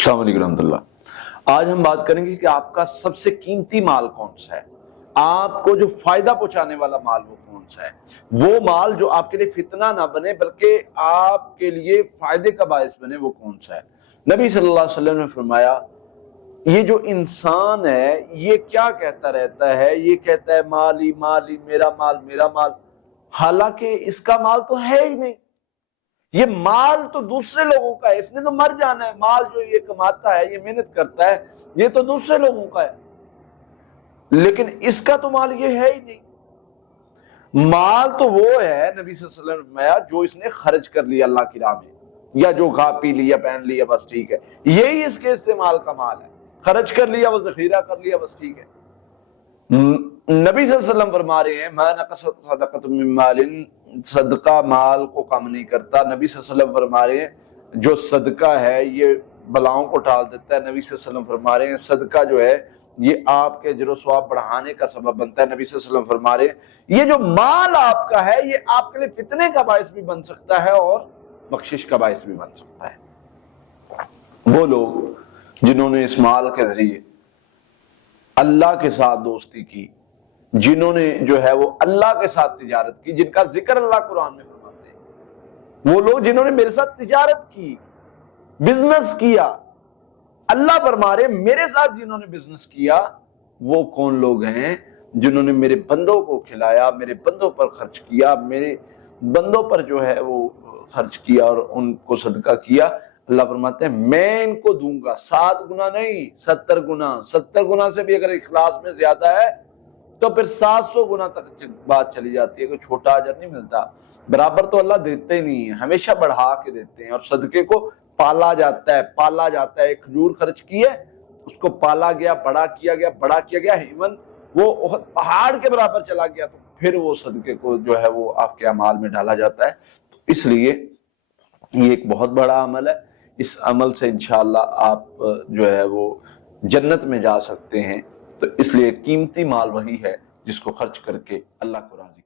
السلام علیکم ورحمۃ اللہ۔ آج ہم بات کریں گے کہ آپ کا سب سے قیمتی مال کون سا ہے، آپ کو جو فائدہ پہنچانے والا مال وہ کون سا ہے، وہ مال جو آپ کے لیے فتنہ نہ بنے بلکہ آپ کے لیے فائدے کا باعث بنے وہ کون سا ہے۔ نبی صلی اللہ علیہ وسلم نے فرمایا یہ جو انسان ہے یہ کیا کہتا رہتا ہے، یہ کہتا ہے مالی مالی، میرا مال میرا مال، حالانکہ اس کا مال تو ہے ہی نہیں، یہ مال تو دوسرے لوگوں کا ہے، اس نے تو مر جانا ہے، مال جو یہ کماتا ہے، یہ محنت کرتا ہے، یہ تو دوسرے لوگوں کا ہے، لیکن اس کا تو مال یہ ہے ہی نہیں۔ مال تو وہ ہے، نبی صلی اللہ علیہ وسلم نے فرمایا، جو اس نے خرچ کر لیا اللہ کی راہ میں، یا جو کھا پی لیا پہن لیا بس ٹھیک ہے، یہی اس کے استعمال کا مال ہے، خرچ کر لیا وہ ذخیرہ کر لیا بس ٹھیک ہے۔ نبی صلی اللہ علیہ وسلم فرما رہے ہیں ما نقصت صدقۃ من مال، صدقہ مال کو کم نہیں کرتا۔ نبی صلی اللہ علیہ وسلم فرما رہے ہیں جو صدقہ ہے یہ بلاؤں کو ٹال دیتا ہے۔ نبی صلی اللہ علیہ وسلم فرما رہے ہیں صدقہ جو ہے یہ آپ کے اجر و ثواب بڑھانے کا سبب بنتا ہے۔ نبی صلی اللہ علیہ وسلم فرما رہے ہیں یہ جو مال آپ کا ہے یہ آپ کے لیے فتنے کا باعث بھی بن سکتا ہے اور بخشش کا باعث بھی بن سکتا ہے۔ وہ لوگ جنہوں نے اس مال کے ذریعے اللہ کے ساتھ دوستی کی، جنہوں نے جو ہے وہ اللہ کے ساتھ تجارت کی، جن کا ذکر اللہ قرآن میں فرماتے ہیں، وہ لوگ جنہوں نے میرے ساتھ تجارت کی، بزنس کیا، اللہ فرما رہے میرے ساتھ جنہوں نے بزنس کیا وہ کون لوگ ہیں؟ جنہوں نے میرے بندوں کو کھلایا، میرے بندوں پر خرچ کیا، میرے بندوں پر جو ہے وہ خرچ کیا اور ان کو صدقہ کیا۔ اللہ فرماتے ہیں میں ان کو دوں گا 7 گنا نہیں 70 گنا، 70 گنا سے بھی اگر اخلاص میں زیادہ ہے تو پھر 700 گنا تک بات چلی جاتی ہے، کوئی چھوٹا اجر نہیں ملتا۔ برابر تو اللہ دیتے ہی نہیں ہیں، ہمیشہ بڑھا کے دیتے ہیں، اور صدقے کو پالا جاتا ہے۔ ایک کھجور خرچ کی ہے، اس کو پالا گیا، بڑا کیا گیا، ایون وہ پہاڑ کے برابر چلا گیا تو پھر وہ صدقے کو جو ہے وہ آپ کے اعمال میں ڈالا جاتا ہے۔ اس لیے یہ ایک بہت بڑا عمل ہے، اس عمل سے انشاءاللہ آپ جو ہے وہ جنت میں جا سکتے ہیں۔ تو اس لیے قیمتی مال وہی ہے جس کو خرچ کر کے اللہ کو راضی